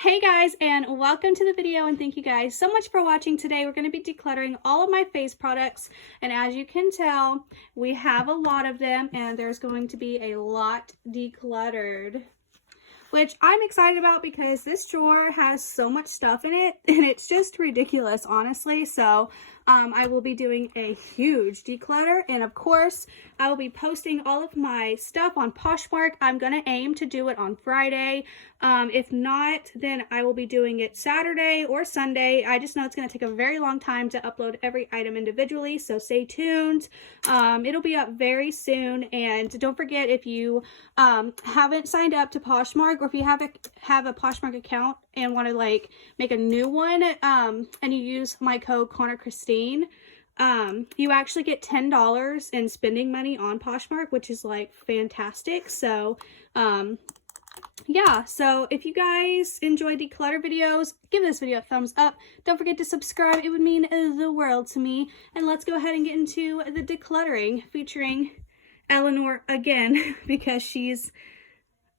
Hey guys, and welcome to the video, and thank you guys so much for watching. Today we're going to be decluttering all of my face products, and as you can tell, we have a lot of them and there's going to be a lot decluttered, which I'm excited about because this drawer has so much stuff in it and it's just ridiculous, honestly. So I will be doing a huge declutter, and of course I will be posting all of my stuff on Poshmark. I'm gonna aim to do it on Friday. If not, then I will be doing it Saturday or Sunday. I just know it's gonna take a very long time to upload every item individually, so stay tuned. It'll be up very soon, and don't forget, if you haven't signed up to Poshmark, or if you have a Poshmark account and want to like make a new one, and you use my code CONNORKRYSTYN, you actually get $10 in spending money on Poshmark, which is like fantastic. So yeah, so if you guys enjoy declutter videos, give this video a thumbs up. Don't forget to subscribe. It would mean the world to me. And let's go ahead and get into the decluttering, featuring Eleanor again, because she's,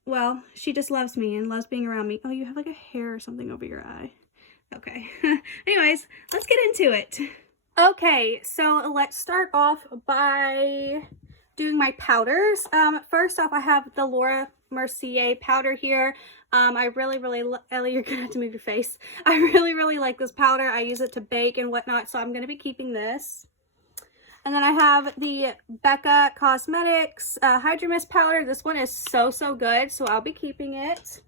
well, she just loves me and loves being around me. Oh, you have like a hair or something over your eye. Okay. Anyways, let's get into it. Okay, so let's start off by doing my powders. First off, I have the Laura Mercier powder here. I really Ellie, you're gonna have to move your face. I really like this powder. I use it to bake and whatnot, so I'm gonna be keeping this. And then I have the Becca Cosmetics Hydro Mist powder. This one is so good, so I'll be keeping it.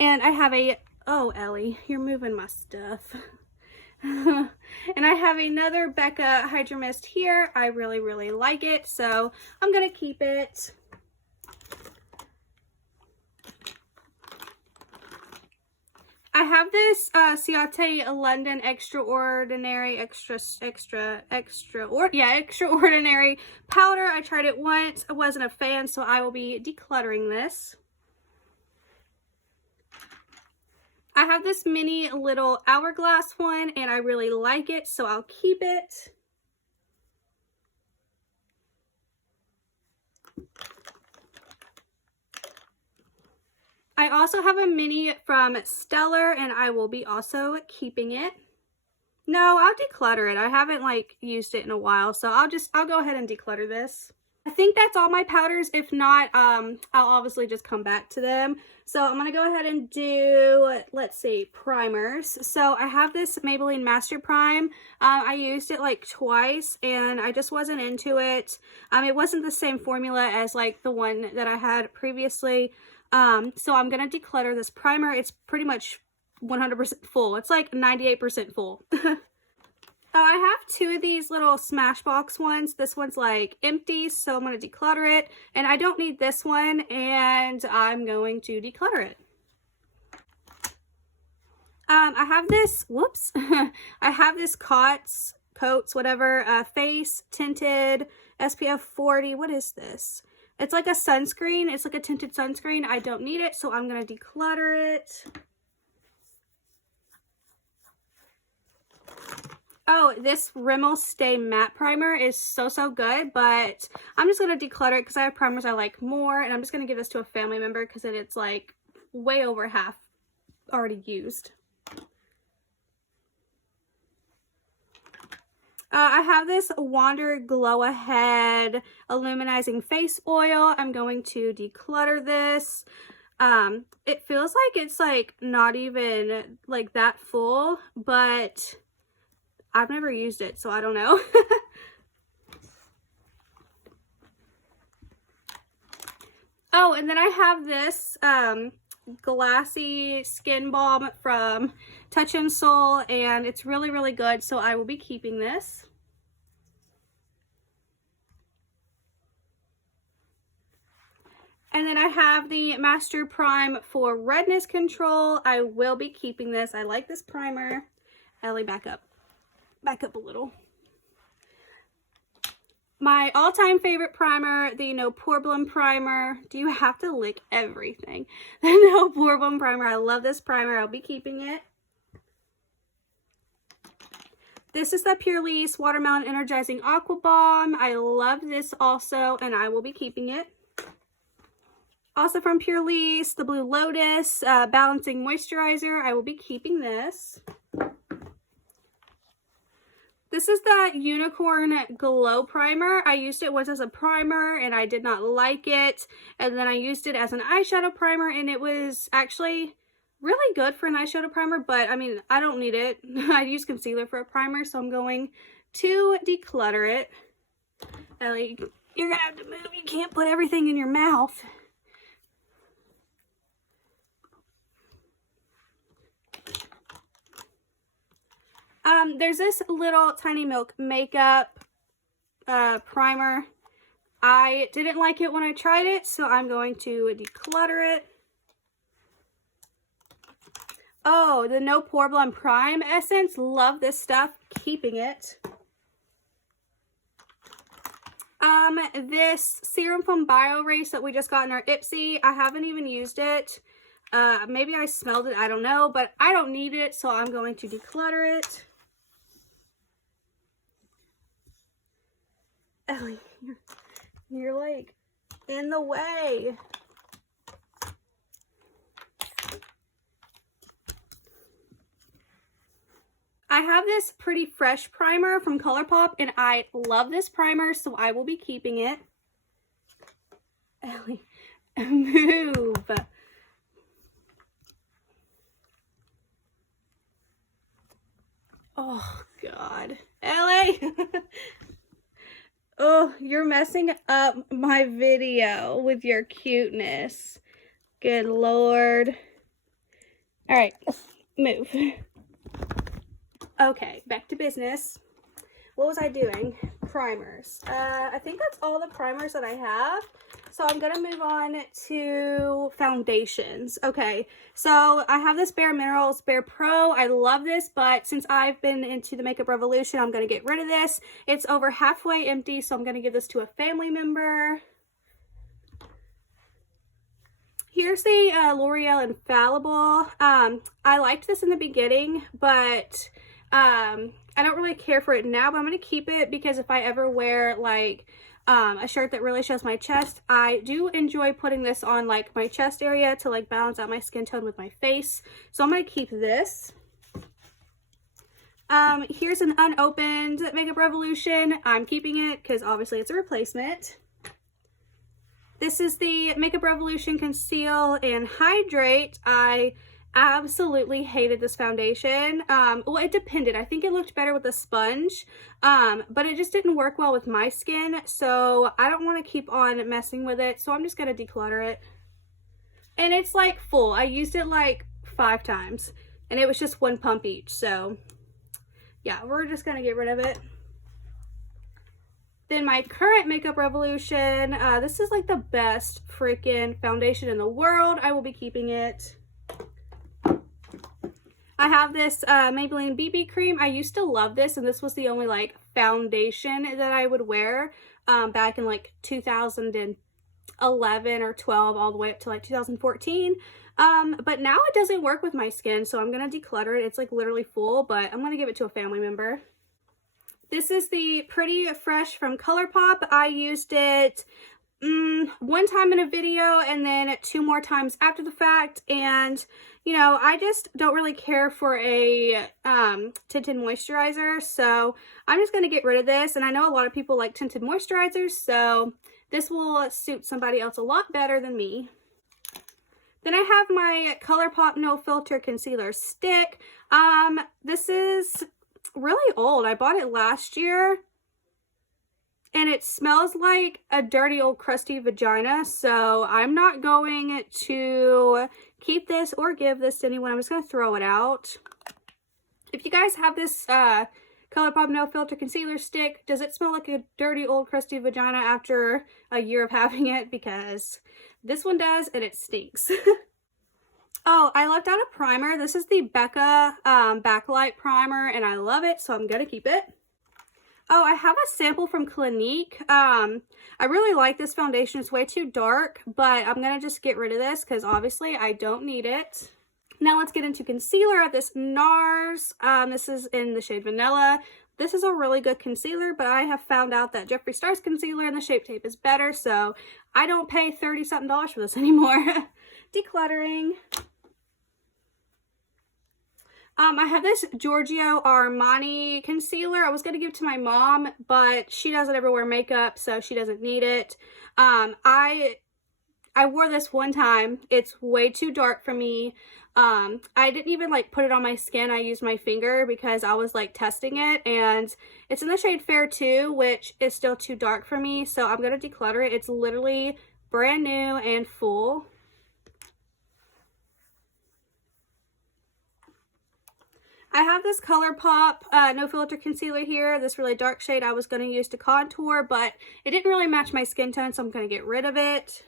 And I have a, oh Ellie, you're moving my stuff. And I have another Becca Hydro Mist here. I really like it, so I'm gonna keep it. I have this Ciate London Extraordinary Extraordinary powder. I tried it once. I wasn't a fan, so I will be decluttering this. I have this mini little hourglass one, and I really like it, so I'll keep it. I also have a mini from Stellar, and I will be also keeping it. No, I'll declutter it. I haven't like used it in a while, so I'll go ahead and declutter this. I think that's all my powders. If not, I'll obviously just come back to them. So I'm gonna go ahead and do, let's see, primers. So I have this Maybelline Master Prime. I used it like twice and I just wasn't into it. It wasn't the same formula as like the one that I had previously. So I'm gonna declutter this primer. It's pretty much 100% full. It's like 98% full. I have two of these little Smashbox ones. This one's like empty, so I'm going to declutter it. And I don't need this one, and I'm going to declutter it. I have this, whoops, I have this Coats, whatever, face tinted SPF 40. What is this? It's like a sunscreen. It's like a tinted sunscreen. I don't need it, so I'm going to declutter it. Oh, this Rimmel Stay Matte Primer is so good, but I'm just going to declutter it because I have primers I like more, and I'm just going to give this to a family member because it's like way over half already used. I have this Wander Glow Ahead Illuminizing Face Oil. I'm going to declutter this. It feels like it's like not even like that full, but I've never used it, so I don't know. Oh, and then I have this glassy skin balm from Touch and Soul, and it's really good, so I will be keeping this. And then I have the Master Prime for redness control. I will be keeping this. I like this primer. Ellie, back up a little. My all-time favorite primer, the No Problem primer. Do you have to lick everything? The No Problem primer. I love this primer. I'll be keeping it. This is the Purlisse Watermelon Energizing Aqua Bomb. I love this also, and I will be keeping it. Also from Pure Lease, the Blue Lotus Balancing Moisturizer. I will be keeping this. This is the Unicorn Glow Primer. I used it once as a primer and I did not like it. And then I used it as an eyeshadow primer and it was actually really good for an eyeshadow primer. But I mean, I don't need it. I use concealer for a primer, so I'm going to declutter it. Ellie, you're gonna have to move. You can't put everything in your mouth. There's this little Tiny Milk makeup primer. I didn't like it when I tried it, so I'm going to declutter it. Oh, the No Pore Blend Prime Essence. Love this stuff. Keeping it. This serum from BioRace that we just got in our Ipsy. I haven't even used it. Maybe I smelled it. I don't know, but I don't need it, so I'm going to declutter it. Ellie, you're like in the way. I have this Pretty Fresh primer from ColourPop, and I love this primer, so I will be keeping it. Ellie, move. Oh, God. Ellie! Oh, you're messing up my video with your cuteness. Good Lord. All right, move. Okay, back to business. What was I doing? Primers. I think that's all the primers that I have. So I'm going to move on to foundations. Okay, so I have this Bare Minerals Bare Pro. I love this, but since I've been into the makeup revolution, I'm going to get rid of this. It's over halfway empty, so I'm going to give this to a family member. Here's the L'Oreal Infallible. I liked this in the beginning, but I don't really care for it now, but I'm going to keep it because if I ever wear like a shirt that really shows my chest, I do enjoy putting this on like my chest area to like balance out my skin tone with my face. So I'm going to keep this. Here's an unopened Makeup Revolution. I'm keeping it because obviously it's a replacement. This is the Makeup Revolution Conceal and Hydrate. I absolutely hated this foundation. Well, it depended. I think it looked better with a sponge, but it just didn't work well with my skin, so I don't want to keep on messing with it, so I'm just going to declutter it. And it's like full. I used it like 5 times, and it was just 1 pump each, so yeah, we're just going to get rid of it. Then my current Makeup Revolution, this is like the best freaking foundation in the world. I will be keeping it. I have this Maybelline BB cream. I used to love this, and this was the only like foundation that I would wear back in like 2011 or 12 all the way up to like 2014. But now it doesn't work with my skin, so I'm going to declutter it. It's like literally full, but I'm going to give it to a family member. This is the Pretty Fresh from ColourPop. I used it 1 time in a video and then 2 more times after the fact, and you know, I just don't really care for a tinted moisturizer, so I'm just going to get rid of this. And I know a lot of people like tinted moisturizers, so this will suit somebody else a lot better than me. Then I have my ColourPop No Filter Concealer Stick. This is really old. I bought it last year, and it smells like a dirty old crusty vagina, so I'm not going to keep this or give this to anyone. I'm just going to throw it out. If you guys have this ColourPop No Filter Concealer Stick, does it smell like a dirty old crusty vagina after a year of having it? Because this one does, and it stinks. Oh, I left out a primer. This is the Becca Backlight Primer, and I love it, so I'm going to keep it. Oh, I have a sample from Clinique. I really like this foundation. It's way too dark, but I'm going to just get rid of this because obviously I don't need it. Now let's get into concealer. I have this NARS. This is in the shade Vanilla. This is a really good concealer, but I have found out that Jeffree Star's concealer and the Shape Tape is better, so I don't pay $30-something for this anymore. Decluttering. I have this Giorgio Armani concealer. I was going to give to my mom, but she doesn't ever wear makeup, so she doesn't need it. I wore this one time. It's way too dark for me. I didn't even like put it on my skin. I used my finger because I was like testing it, and it's in the shade Fair 2, which is still too dark for me, so I'm going to declutter it. It's literally brand new and full. I have this ColourPop No Filter Concealer here, this really dark shade I was going to use to contour, but it didn't really match my skin tone, so I'm going to get rid of it.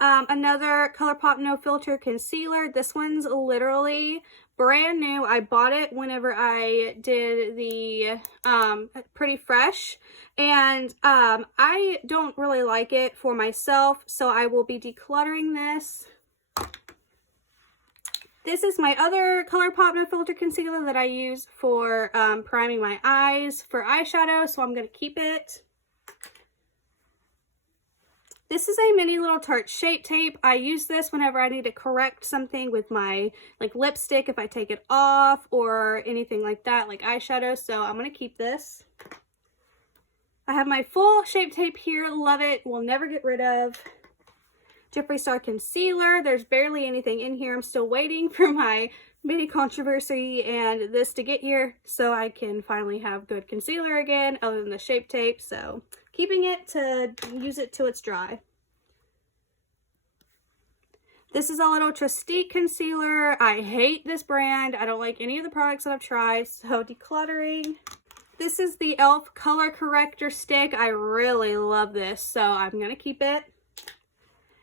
Another ColourPop No Filter Concealer. This one's literally brand new. I bought it whenever I did the Pretty Fresh, and I don't really like it for myself, so I will be decluttering this. This is my other ColourPop No Filter Concealer that I use for priming my eyes for eyeshadow, so I'm going to keep it. This is a mini little Tarte Shape Tape. I use this whenever I need to correct something with my like lipstick, if I take it off or anything like that, like eyeshadow, so I'm going to keep this. I have my full Shape Tape here. Love it. Will never get rid of. Jeffree Star Concealer. There's barely anything in here. I'm still waiting for my mini controversy and this to get here so I can finally have good concealer again other than the Shape Tape. So keeping it to use it till it's dry. This is a little Trustique concealer. I hate this brand. I don't like any of the products that I've tried, so decluttering. This is the e.l.f. Color Corrector Stick. I really love this, so I'm going to keep it.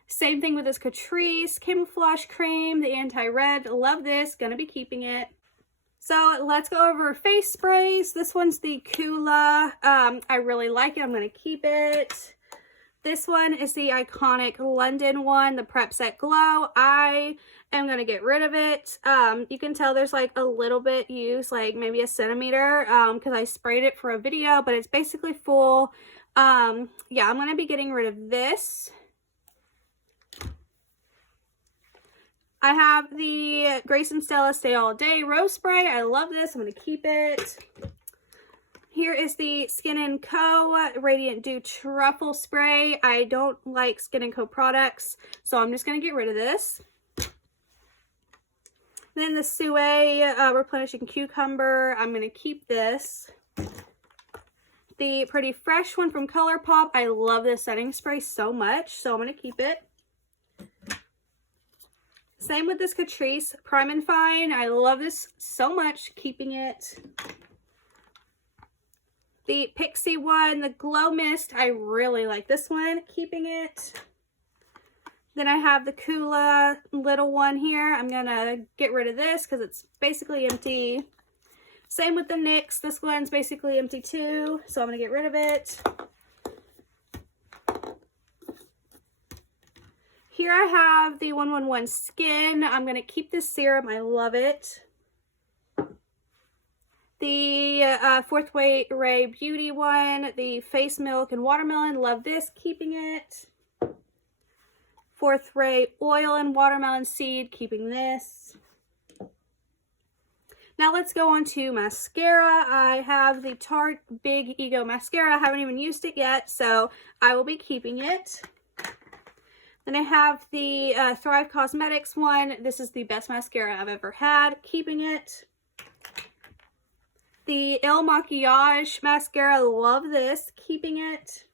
Same thing with this Catrice Camouflage Cream, the anti-red. Love this. Gonna be keeping it. So let's go over face sprays. This one's the Kula. I really like it. I'm gonna keep it. This one is the iconic London one, the Prep Set Glow. I am gonna get rid of it. You can tell there's like a little bit used, like maybe a centimeter, because I sprayed it for a video, but it's basically full. Yeah, I'm gonna be getting rid of this. I have the Grace and Stella Stay All Day Rose Spray. I love this. I'm going to keep it. Here is the Skin & Co. Radiant Dew Truffle Spray. I don't like Skin & Co. products, so I'm just going to get rid of this. Then the Sue Replenishing Cucumber. I'm going to keep this. The Pretty Fresh one from ColourPop. I love this setting spray so much, so I'm going to keep it. Same with this Catrice Prime and Fine. I love this so much, keeping it. The Pixie one, the Glow Mist. I really like this one, keeping it. Then I have the Kula little one here. I'm going to get rid of this because it's basically empty. Same with the NYX. This one's basically empty too, so I'm going to get rid of it. Here I have the 111 Skin. I'm going to keep this serum. I love it. The Fourth Ray Beauty one. The Face Milk and Watermelon. Love this. Keeping it. Fourth Ray Oil and Watermelon Seed. Keeping this. Now let's go on to mascara. I have the Tarte Big Ego Mascara. I haven't even used it yet, so I will be keeping it. Then I have the Thrive Cosmetics one. This is the best mascara I've ever had. Keeping it. The Il Makiage mascara. Love this. Keeping it.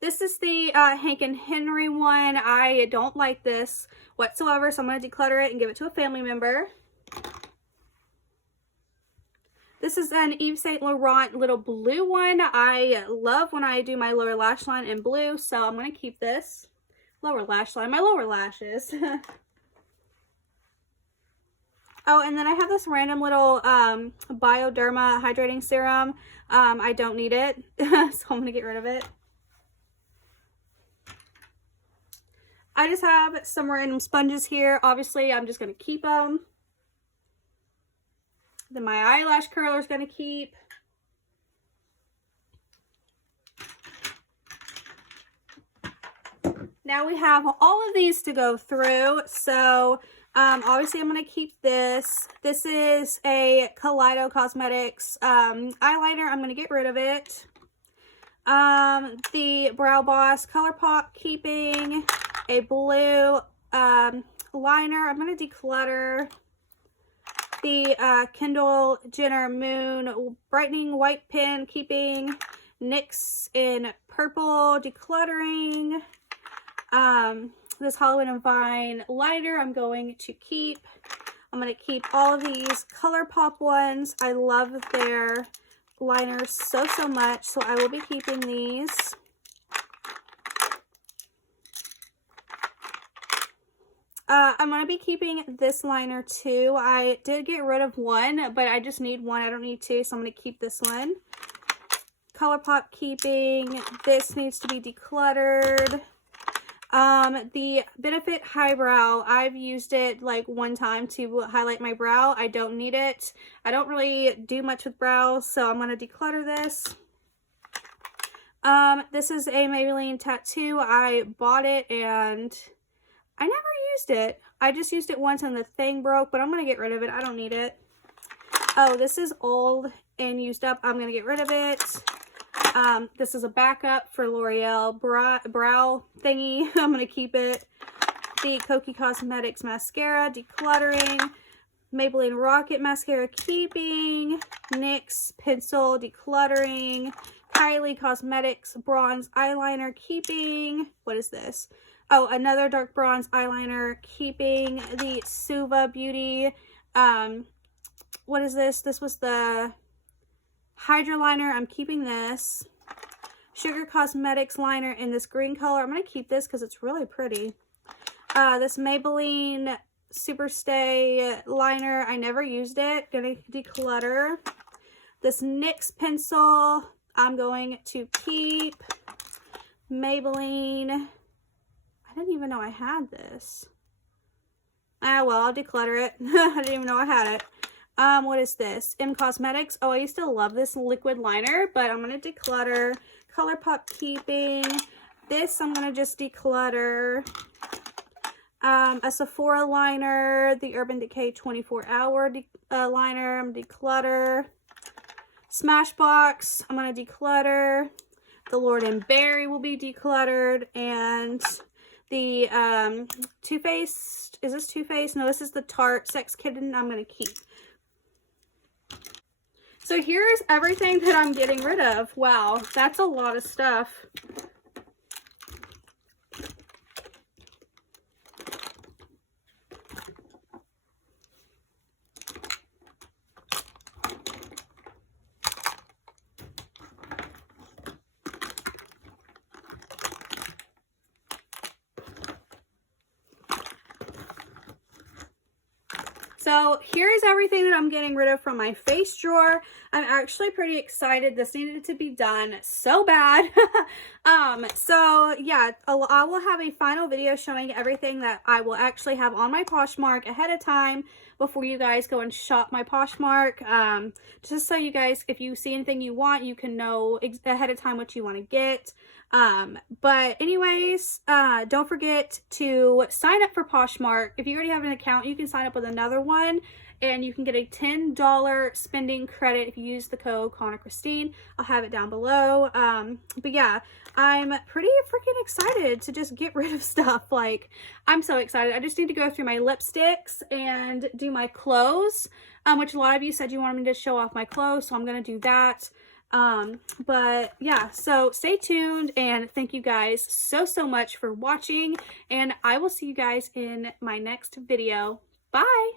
This is the Hank and Henry one. I don't like this whatsoever, so I'm going to declutter it and give it to a family member. This is an Yves Saint Laurent little blue one. I love when I do my lower lash line in blue, so I'm going to keep this. Lower lash line, my lower lashes. Oh, and then I have this random little Bioderma hydrating serum. I don't need it, so I'm going to get rid of it. I just have some random sponges here. Obviously, I'm just going to keep them. Then my eyelash curler is going to keep. Now we have all of these to go through. So obviously I'm going to keep this. This is a Kaleido Cosmetics eyeliner. I'm going to get rid of it. The Brow Boss ColourPop keeping. A blue liner. I'm going to declutter. The Kendall Jenner Moon Brightening White Pen keeping. NYX in purple decluttering. This Hollywood and Vine lighter I'm going to keep. I'm going to keep all of these ColourPop ones. I love their liners so much, so I will be keeping these. I'm going to be keeping this liner too. I did get rid of one, but I just need one. I don't need two, so I'm going to keep this one. ColourPop keeping. This needs to be decluttered. The Benefit Highbrow, I've used it like one time to highlight my brow. I don't need it. I don't really do much with brows, so I'm going to declutter this. This is a Maybelline tattoo. I bought it and I never used it. I just used it once and the thing broke, but I'm going to get rid of it. I don't need it. Oh, this is old and used up. I'm going to get rid of it. This is a backup for L'Oreal brow thingy. I'm going to keep it. The Kokie Cosmetics mascara, decluttering. Maybelline Rocket mascara, keeping. NYX pencil, decluttering. Kylie Cosmetics bronze eyeliner, keeping. What is this? Oh, another dark bronze eyeliner, keeping. The Suva Beauty. What is this? This was the Hydra liner. I'm keeping this. Sugar Cosmetics liner in this green color. I'm going to keep this because it's really pretty. This Maybelline Superstay liner. I never used it. Going to declutter. This NYX pencil. I'm going to keep. Maybelline. I didn't even know I had this. Ah, well, I'll declutter it. I didn't even know I had it. What is this? M Cosmetics. Oh, I used to love this liquid liner, but I'm going to declutter. ColourPop keeping. This I'm going to just declutter. A Sephora liner. The Urban Decay 24-hour liner. I'm going to declutter. Smashbox. I'm going to declutter. The Lord & Berry will be decluttered. And the Too Faced. Is this Too Faced? No, this is the Tarte Sex Kitten. I'm going to keep. So here's everything that I'm getting rid of. Wow, that's a lot of stuff. So here's everything that I'm getting rid of from my face drawer. I'm actually pretty excited. This needed to be done so bad. So yeah, I will have a final video showing everything that I will actually have on my Poshmark ahead of time before you guys go and shop my Poshmark. Just so you guys, if you see anything you want, you can know ahead of time what you want to get. But anyways, don't forget to sign up for Poshmark. If you already have an account, you can sign up with another one and you can get a $10 spending credit if you use the code CONNORKRYSTYN. I'll have it down below. But yeah, I'm pretty freaking excited to just get rid of stuff. Like, I'm so excited. I just need to go through my lipsticks and do my clothes, which a lot of you said you wanted me to show off my clothes, so I'm going to do that. But yeah, so stay tuned and thank you guys so much for watching, and I will see you guys in my next video. Bye.